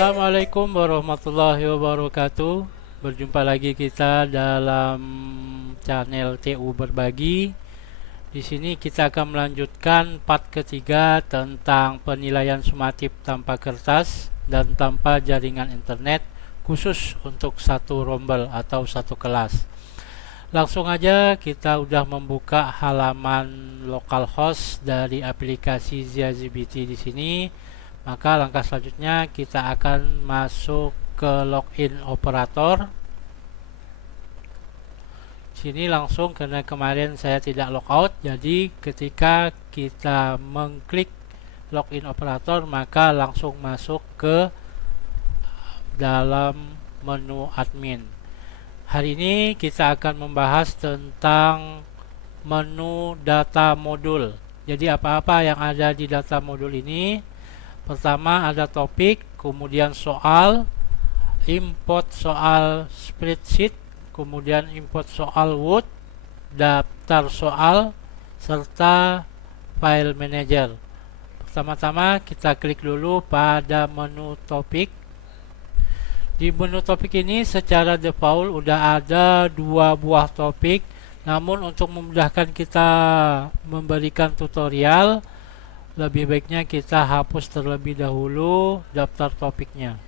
Assalamualaikum warahmatullahi wabarakatuh. Berjumpa lagi kita dalam channel TU Berbagi. Di sini kita akan melanjutkan part ketiga tentang penilaian sumatif tanpa kertas dan tanpa jaringan internet, khusus untuk satu rombel atau satu kelas. Langsung aja kita udah membuka halaman localhost dari aplikasi ZiaZBT di sini. Maka langkah selanjutnya kita akan masuk ke login operator. Sini langsung karena kemarin saya tidak logout, jadi ketika kita mengklik login operator maka langsung masuk ke dalam menu admin. Hari ini kita akan membahas tentang menu data modul. Jadi apa-apa yang ada di data modul ini. Pertama ada topik, kemudian soal, import soal spreadsheet, kemudian import soal Word, daftar soal, serta file manager. Pertama-tama kita klik dulu pada menu topik. Di menu topik ini secara default udah ada dua buah topik, namun untuk memudahkan kita memberikan tutorial, lebih baiknya kita hapus terlebih dahulu daftar topiknya.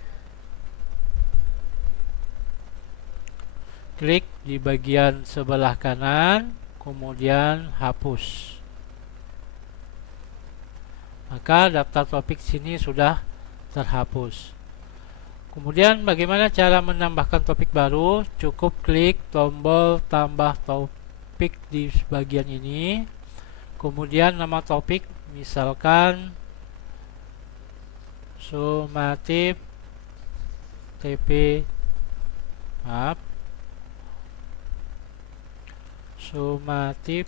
Klik di bagian sebelah kanan, kemudian hapus. Maka daftar topik sini sudah terhapus. Kemudian bagaimana cara menambahkan topik baru? Cukup klik tombol tambah topik di bagian ini. Kemudian nama topik, misalkan sumatif TP sumatif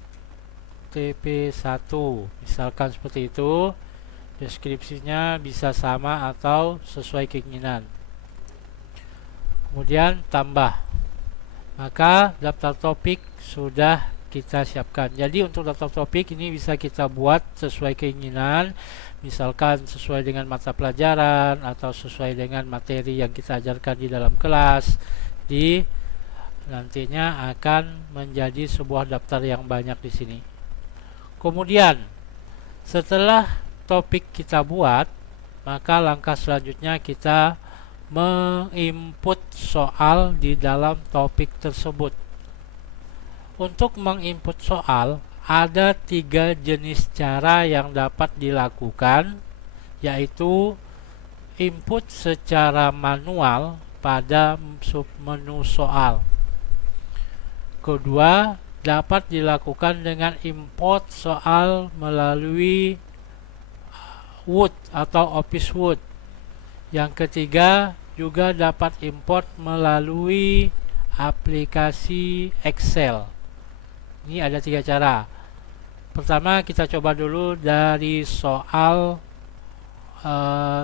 TP1, misalkan seperti itu. Deskripsinya bisa sama atau sesuai keinginan. Kemudian tambah. Maka daftar topik sudah kita siapkan. Jadi untuk daftar topik ini bisa kita buat sesuai keinginan, misalkan sesuai dengan mata pelajaran atau sesuai dengan materi yang kita ajarkan di dalam kelas. Jadi nantinya akan menjadi sebuah daftar yang banyak di sini. Kemudian setelah topik kita buat, maka langkah selanjutnya kita menginput soal di dalam topik tersebut. Untuk menginput soal, ada 3 jenis cara yang dapat dilakukan, yaitu input secara manual pada submenu soal. Kedua, dapat dilakukan dengan import soal melalui Word atau Office Word. Yang ketiga, juga dapat import melalui aplikasi Excel. Ini ada 3 cara. Pertama kita coba dulu dari soal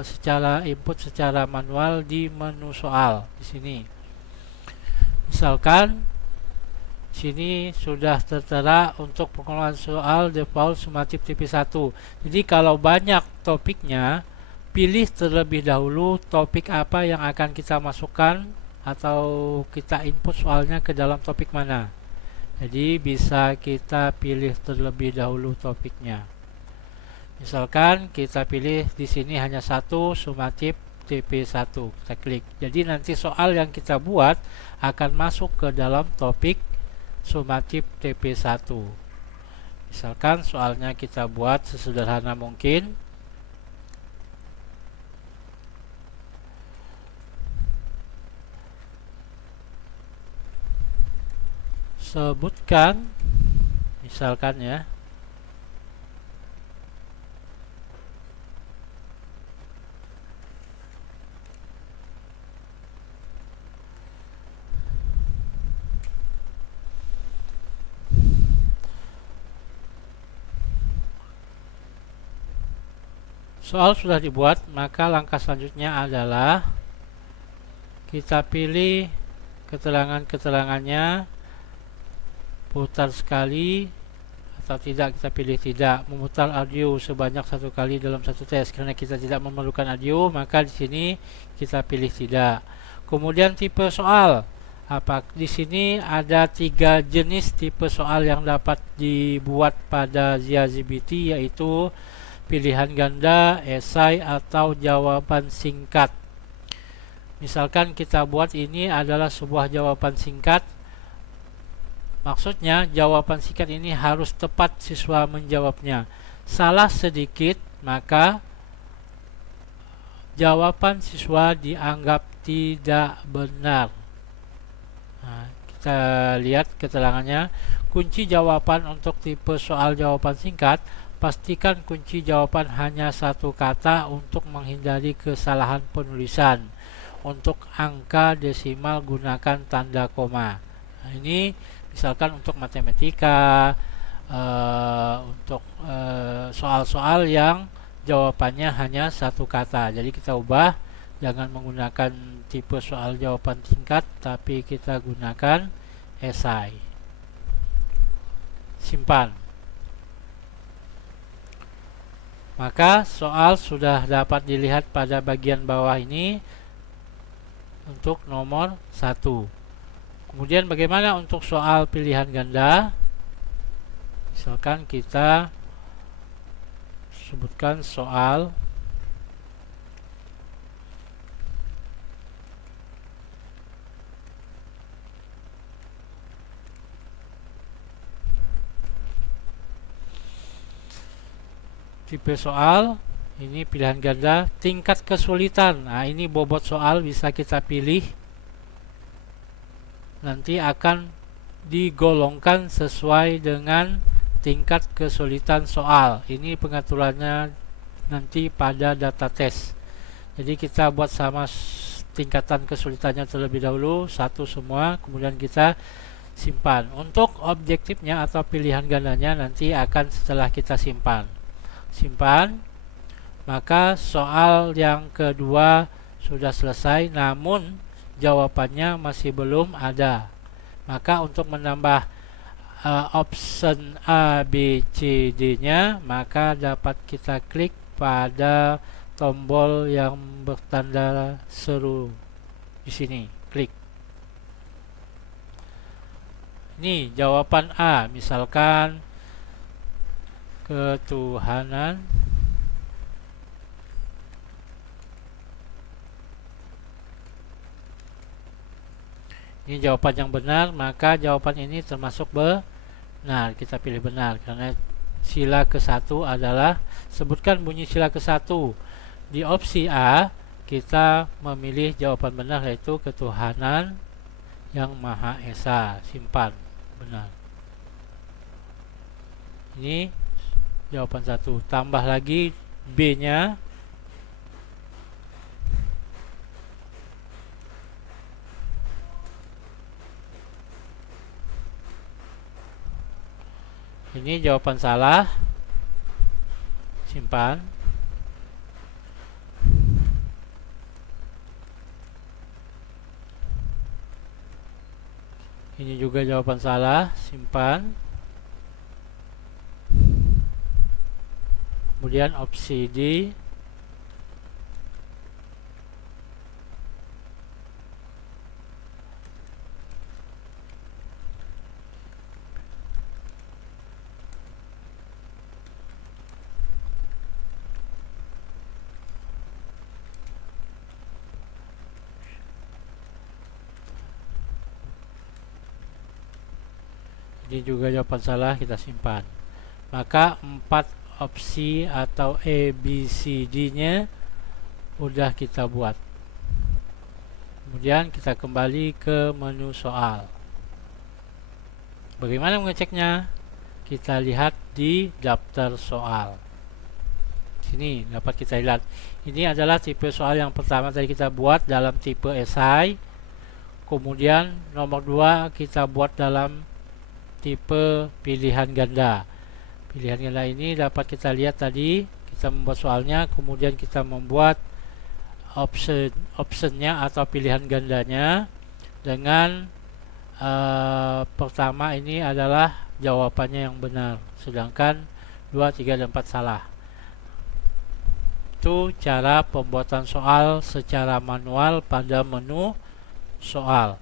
secara input secara manual di menu soal di sini. Misalkan sini sudah tertera untuk pengelolaan soal default sumatif TP1. Jadi kalau banyak topiknya, pilih terlebih dahulu topik apa yang akan kita masukkan atau kita input soalnya ke dalam topik mana. Jadi bisa kita pilih terlebih dahulu topiknya. Misalkan kita pilih di sini hanya satu, sumatif TP1. Kita klik. Jadi nanti soal yang kita buat akan masuk ke dalam topik sumatif TP1. Misalkan soalnya kita buat sesederhana mungkin. Sebutkan, misalkan ya, soal sudah dibuat, maka langkah selanjutnya adalah kita pilih keterangan-keterangannya, putar sekali atau tidak, kita pilih tidak. Memutar audio sebanyak 1 kali dalam satu tes. Karena kita tidak memerlukan audio, maka di sini kita pilih tidak. Kemudian tipe soal. Di sini ada 3 jenis tipe soal yang dapat dibuat pada ZiaZBT, yaitu pilihan ganda, esai, atau jawaban singkat. Misalkan kita buat ini adalah sebuah jawaban singkat. Maksudnya jawaban singkat ini harus tepat siswa menjawabnya. Salah sedikit maka jawaban siswa dianggap tidak benar. Nah, kita lihat keterangannya. Kunci jawaban untuk tipe soal jawaban singkat, pastikan kunci jawaban hanya satu kata untuk menghindari kesalahan penulisan. Untuk angka desimal gunakan tanda koma. Nah, ini misalkan untuk matematika, untuk soal-soal yang jawabannya hanya satu kata. Jadi kita ubah, jangan menggunakan tipe soal jawaban singkat, tapi kita gunakan esai. Simpan. Maka soal sudah dapat dilihat pada bagian bawah ini untuk nomor 1. Kemudian bagaimana untuk soal pilihan ganda? Misalkan kita sebutkan soal tipe soal, ini pilihan ganda, tingkat kesulitan. Nah, ini bobot soal bisa kita pilih. Nanti akan digolongkan sesuai dengan tingkat kesulitan soal. Ini pengaturannya nanti pada data tes. Jadi kita buat sama tingkatan kesulitannya terlebih dahulu, 1 semua, kemudian kita simpan. Untuk objektifnya atau pilihan gandanya nanti akan setelah kita simpan. Maka soal yang kedua sudah selesai, namun jawabannya masih belum ada. Maka untuk menambah option A, B, C, D nya, maka dapat kita klik pada tombol yang bertanda seru di sini, klik. Ini jawaban A, misalkan ketuhanan ini jawaban yang benar, maka jawaban ini termasuk benar. Kita pilih benar karena sila ke-1 adalah, sebutkan bunyi sila ke-1. Di opsi A kita memilih jawaban benar, yaitu ketuhanan yang Maha Esa. Simpan, benar. Ini jawaban 1. Tambah lagi B nya. Ini jawaban salah. Simpan. Ini juga jawaban salah. Simpan. Kemudian opsi D. Ini juga jawaban salah, kita simpan. Maka 4 opsi atau A, B, C, D nya udah kita buat. Kemudian kita kembali ke menu soal. Bagaimana mengeceknya? Kita lihat di daftar soal. Sini dapat kita lihat. Ini adalah tipe soal yang pertama tadi kita buat dalam tipe esai. Kemudian nomor 2 kita buat dalam tipe pilihan ganda. Pilihan ganda ini dapat kita lihat tadi, kita membuat soalnya, kemudian kita membuat optionnya atau pilihan gandanya dengan pertama ini adalah jawabannya yang benar, sedangkan 2, 3, dan 4 salah. Itu cara pembuatan soal secara manual pada menu soal.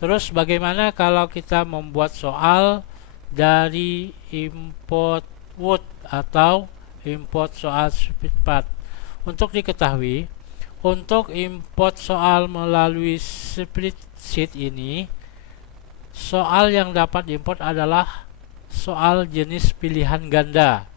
Terus bagaimana kalau kita membuat soal dari import Word atau import soal spreadsheet? Untuk diketahui, untuk import soal melalui spreadsheet ini, soal yang dapat diimport adalah soal jenis pilihan ganda.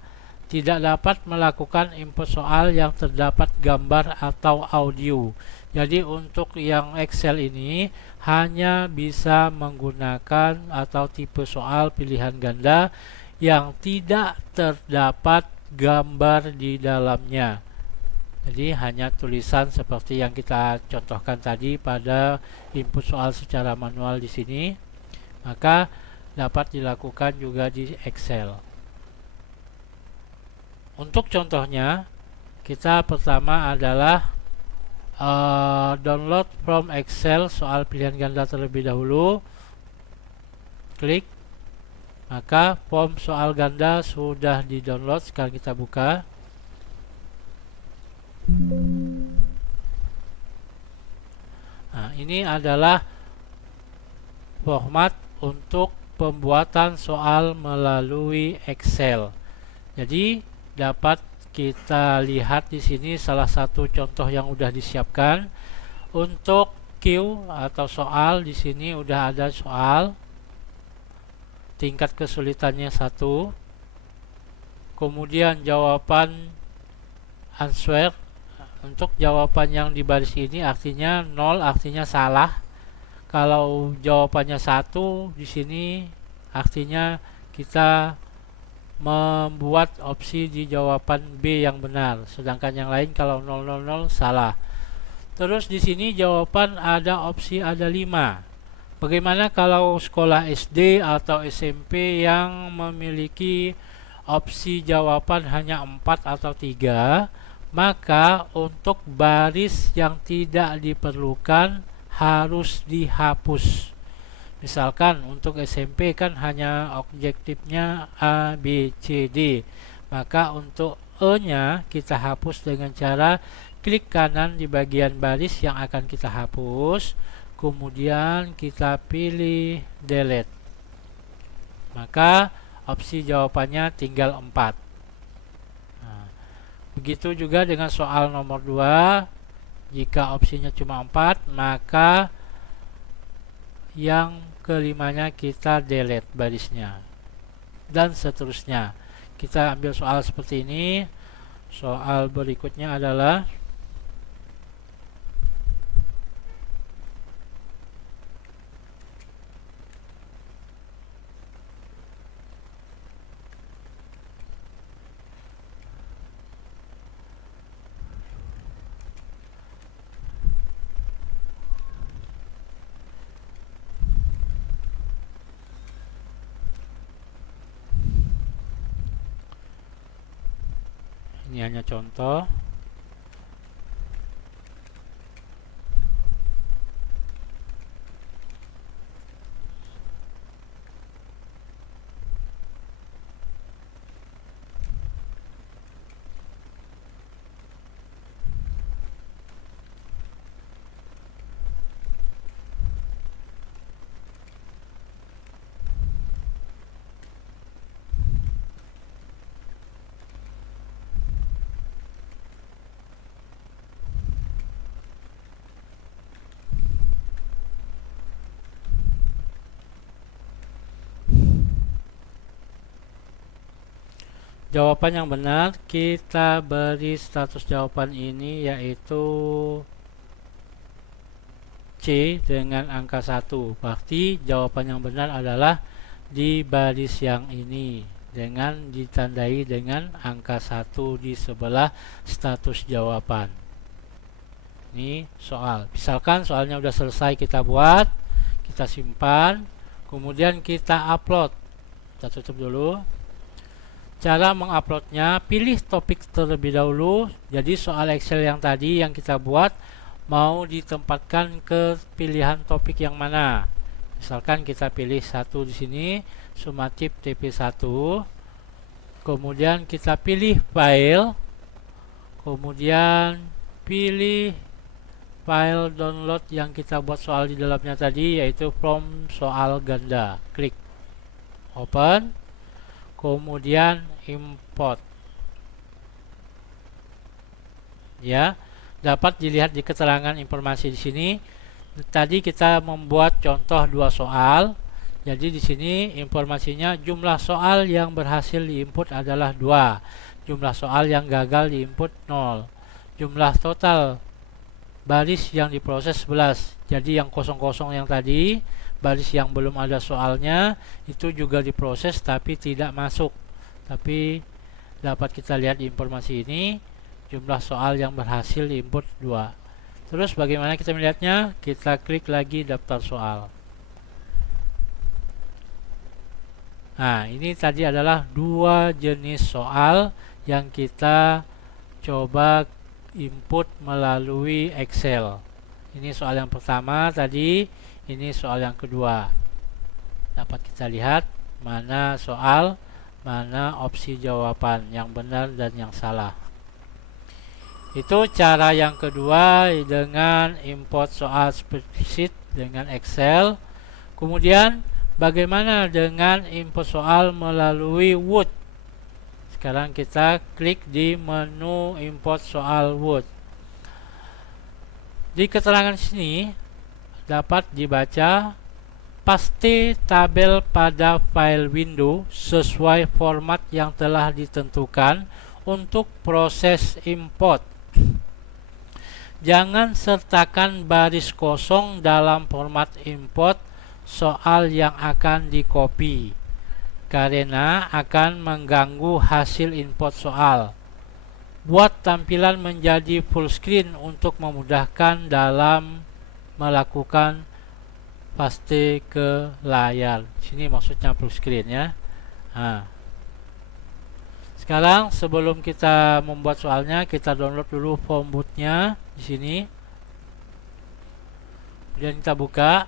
Tidak dapat melakukan import soal yang terdapat gambar atau audio. Jadi untuk yang Excel ini hanya bisa menggunakan atau tipe soal pilihan ganda yang tidak terdapat gambar di dalamnya. Jadi hanya tulisan seperti yang kita contohkan tadi pada input soal secara manual di sini, maka dapat dilakukan juga di Excel. Untuk contohnya, kita pertama adalah download from Excel soal pilihan ganda terlebih dahulu. Klik, maka form soal ganda sudah di-download. Sekarang kita buka. Nah, ini adalah format untuk pembuatan soal melalui Excel. Jadi dapat kita lihat di sini salah satu contoh yang sudah disiapkan. Untuk Q atau soal di sini udah ada soal. Tingkat kesulitannya 1. Kemudian jawaban answer. Untuk jawaban yang di baris ini artinya 0, artinya salah. Kalau jawabannya 1 di sini artinya kita membuat opsi di jawaban B yang benar, sedangkan yang lain kalau 000 salah. Terus di sini jawaban ada opsi ada 5. Bagaimana kalau sekolah SD atau SMP yang memiliki opsi jawaban hanya 4 atau 3? Maka untuk baris yang tidak diperlukan harus dihapus. Misalkan untuk SMP kan hanya objektifnya A, B, C, D. Maka untuk E-nya kita hapus dengan cara klik kanan di bagian baris yang akan kita hapus. Kemudian kita pilih delete. Maka opsi jawabannya tinggal 4. Nah, begitu juga dengan soal nomor 2. Jika opsinya cuma 4, maka yang kelimanya kita delete barisnya, dan seterusnya. Kita ambil soal seperti ini. Soal berikutnya adalah ini hanya contoh. Jawaban yang benar kita beri status jawaban ini yaitu C dengan angka 1. Berarti jawaban yang benar adalah di baris yang ini dengan ditandai dengan angka 1 di sebelah status jawaban. Ini soal. Misalkan soalnya udah selesai kita buat, kita simpan, kemudian kita upload. Kita tutup dulu. Cara menguploadnya, pilih topik terlebih dahulu. Jadi soal Excel yang tadi yang kita buat mau ditempatkan ke pilihan topik yang mana. Misalkan kita pilih satu di sini, Sumatip TP1, kemudian kita pilih file, kemudian pilih file download yang kita buat soal di dalamnya tadi, yaitu from soal ganda. Klik open, kemudian import. Ya, dapat dilihat di keterangan informasi di sini. Tadi kita membuat contoh 2 soal. Jadi di sini informasinya jumlah soal yang berhasil diinput adalah 2. Jumlah soal yang gagal diinput 0. Jumlah total baris yang diproses 11. Jadi yang kosong-kosong yang tadi, baris yang belum ada soalnya, itu juga diproses tapi tidak masuk. Tapi dapat kita lihat di informasi ini, jumlah soal yang berhasil diinput 2. Terus bagaimana kita melihatnya? Kita klik lagi daftar soal. Nah, ini tadi adalah 2 jenis soal yang kita coba input melalui Excel. Ini soal yang pertama tadi, ini soal yang kedua. Dapat kita lihat mana soal, mana opsi jawaban yang benar dan yang salah. Itu cara yang kedua dengan import soal spreadsheet dengan Excel. Kemudian bagaimana dengan import soal melalui Word? Sekarang kita klik di menu import soal Word. Di keterangan sini dapat dibaca, paste tabel pada file window sesuai format yang telah ditentukan untuk proses import. Jangan sertakan baris kosong dalam format import soal yang akan di-copy, karena akan mengganggu hasil import soal. Buat tampilan menjadi full screen untuk memudahkan dalam melakukan paste ke layar. Sini maksudnya full screen ya. Nah, sekarang sebelum kita membuat soalnya, kita download dulu form bootnya di sini. Kemudian kita buka.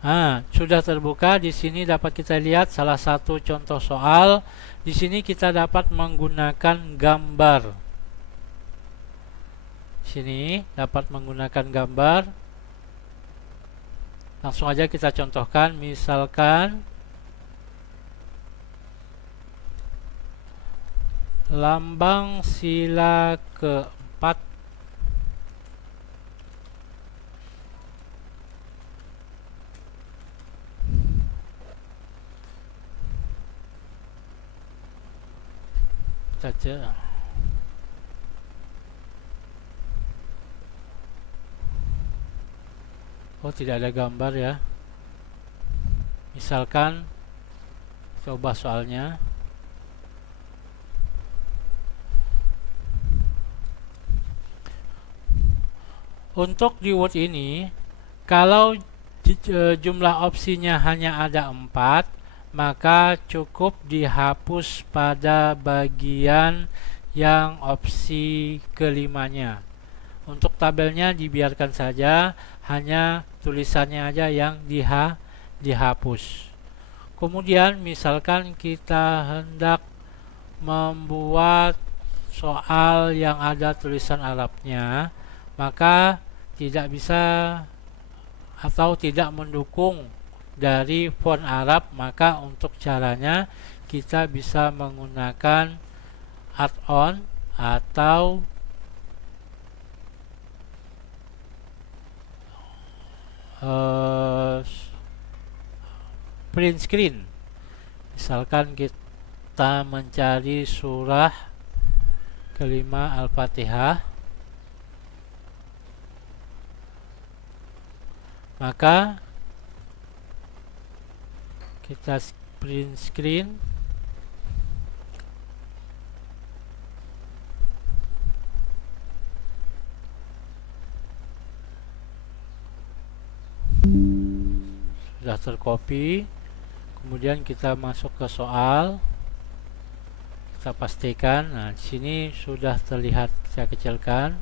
Nah, sudah terbuka. Di sini dapat kita lihat salah satu contoh soal. Di sini kita dapat menggunakan gambar. Sini dapat menggunakan gambar. Langsung aja kita contohkan, misalkan lambang sila keempat saja. Oh, tidak ada gambar ya. Misalkan coba soalnya. Untuk di Word ini, kalau jumlah opsinya hanya ada 4, maka cukup dihapus pada bagian yang opsi kelimanya. Untuk tabelnya dibiarkan saja, hanya tulisannya aja yang dihapus. Kemudian misalkan kita hendak membuat soal yang ada tulisan Arabnya, maka tidak bisa atau tidak mendukung dari font Arab, maka untuk caranya kita bisa menggunakan add-on atau print screen. Misalkan kita mencari surah kelima Al-Fatihah, maka kita print screen. Sudah tercopy. Kemudian kita masuk ke soal, kita pastikan. Nah, di sini sudah terlihat, saya kecilkan.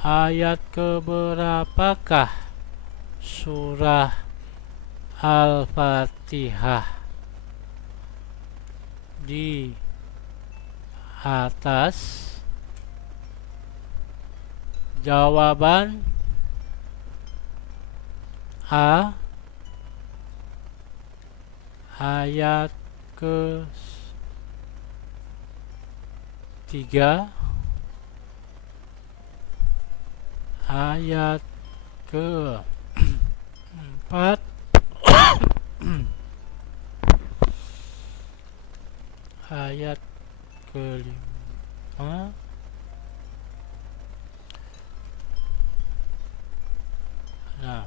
Ayat keberapakah surah Al-Fatihah di atas? Jawaban A, ayat ke 3, ayat ke 4, ayat ke 5. Nah,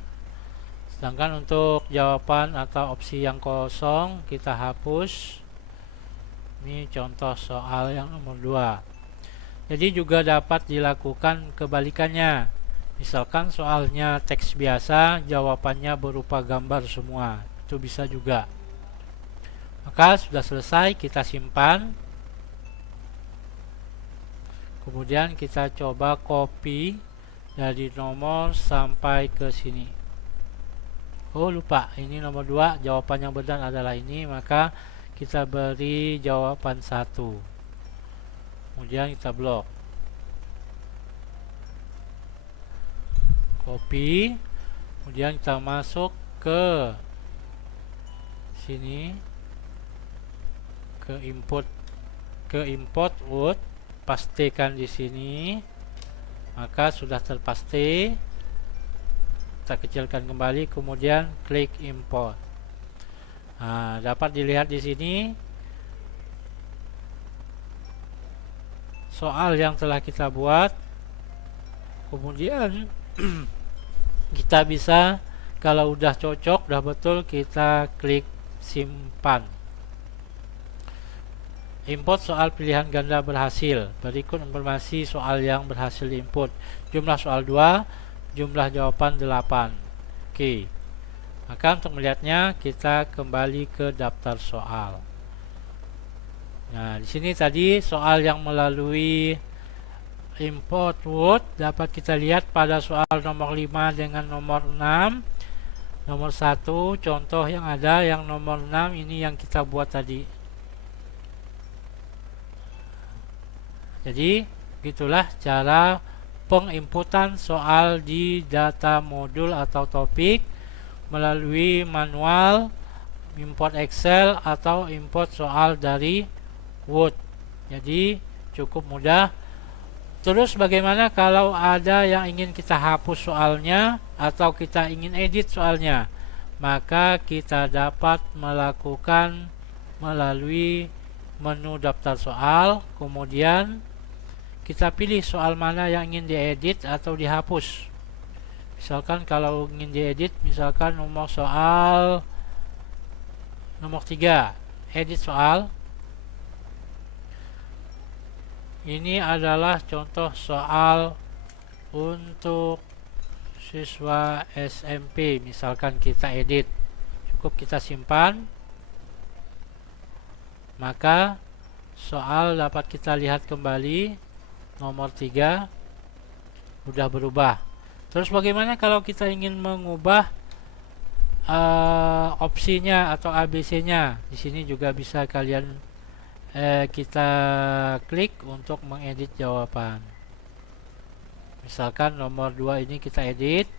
sedangkan untuk jawaban atau opsi yang kosong kita hapus. Ini contoh soal yang nomor 2. Jadi juga dapat dilakukan kebalikannya. Misalkan soalnya teks biasa, jawabannya berupa gambar semua. Itu bisa juga. Maka sudah selesai, kita simpan. Kemudian kita coba copy dari nomor sampai ke sini. Oh, lupa, ini nomor 2, jawaban yang benar adalah ini, maka kita beri jawaban 1. Kemudian kita blok. Copy. Kemudian kita masuk ke sini, ke import Word, pastikan di sini. Maka sudah terpasti. Kita kecilkan kembali, kemudian klik import. Nah, dapat dilihat di sini soal yang telah kita buat. Kemudian kita bisa, kalau udah cocok, udah betul, kita klik simpan. Import soal pilihan ganda berhasil. Berikut informasi soal yang berhasil diinput. Jumlah soal 2, jumlah jawaban 8. Oke. Maka untuk melihatnya kita kembali ke daftar soal. Nah, di sini tadi soal yang melalui import Word dapat kita lihat pada soal nomor 5 dengan nomor 6. Nomor 1 contoh yang ada, yang nomor 6 ini yang kita buat tadi. Jadi begitulah cara penginputan soal di data modul atau topik melalui manual, import Excel, atau import soal dari Word. Jadi cukup mudah. Terus bagaimana kalau ada yang ingin kita hapus soalnya atau kita ingin edit soalnya? Maka kita dapat melakukan melalui menu daftar soal, kemudian kita pilih soal mana yang ingin diedit atau dihapus. Misalkan kalau ingin diedit, misalkan nomor soal nomor 3, edit soal. Ini adalah contoh soal untuk siswa SMP. Misalkan kita edit, cukup kita simpan. Maka soal dapat kita lihat kembali. Nomor 3 sudah berubah. Terus bagaimana kalau kita ingin mengubah opsinya atau ABC-nya? Di sini juga bisa kalian kita klik untuk mengedit jawaban. Misalkan nomor 2 ini kita edit.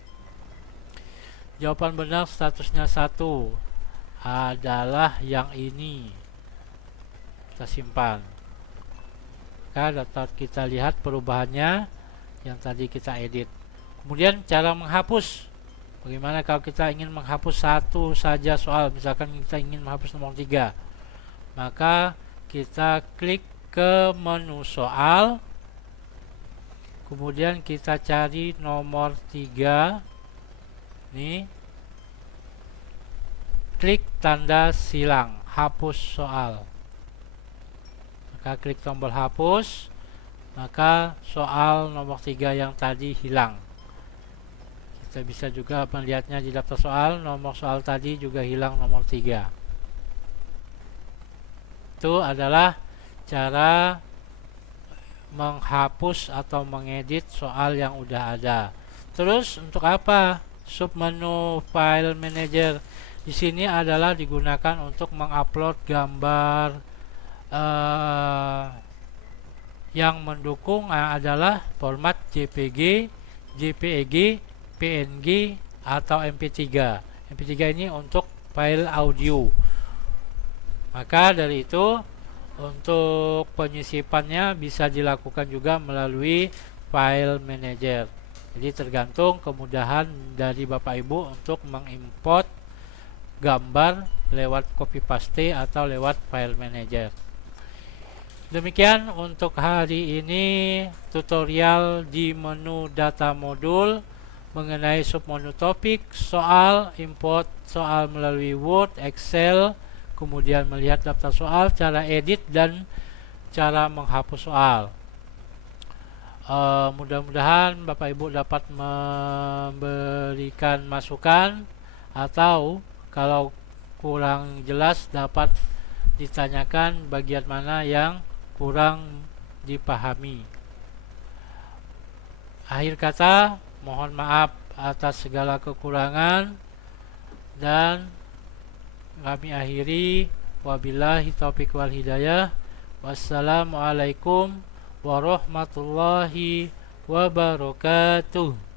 Jawaban benar statusnya 1 adalah yang ini. Kita simpan. Maka dapat kita lihat perubahannya yang tadi kita edit. Kemudian cara menghapus. Bagaimana kalau kita ingin menghapus satu saja soal, misalkan kita ingin menghapus nomor 3. Maka kita klik ke menu soal, kemudian kita cari nomor 3. Nih, klik tanda silang, hapus soal. Maka klik tombol hapus, maka soal nomor 3 yang tadi hilang. Kita bisa juga melihatnya di daftar soal, nomor soal tadi juga hilang nomor 3. Itu adalah cara menghapus atau mengedit soal yang udah ada. Terus untuk apa submenu file manager? Di sini adalah digunakan untuk mengupload gambar yang mendukung adalah format JPG, JPEG, PNG atau MP3. MP3 ini untuk file audio. Maka dari itu untuk penyisipannya bisa dilakukan juga melalui file manager. Jadi tergantung kemudahan dari Bapak Ibu untuk mengimport gambar lewat copy paste atau lewat file manager. Demikian untuk hari ini tutorial di menu data modul mengenai submenu topik, soal, import soal melalui Word, Excel, kemudian melihat daftar soal, cara edit, dan cara menghapus soal. Mudah-mudahan Bapak Ibu dapat memberikan masukan, atau kalau kurang jelas dapat ditanyakan bagian mana yang kurang dipahami. Akhir kata, mohon maaf atas segala kekurangan, dan kami akhiri, wabillahi taufiq wal hidayah. Wassalamualaikum warahmatullahi wabarakatuh.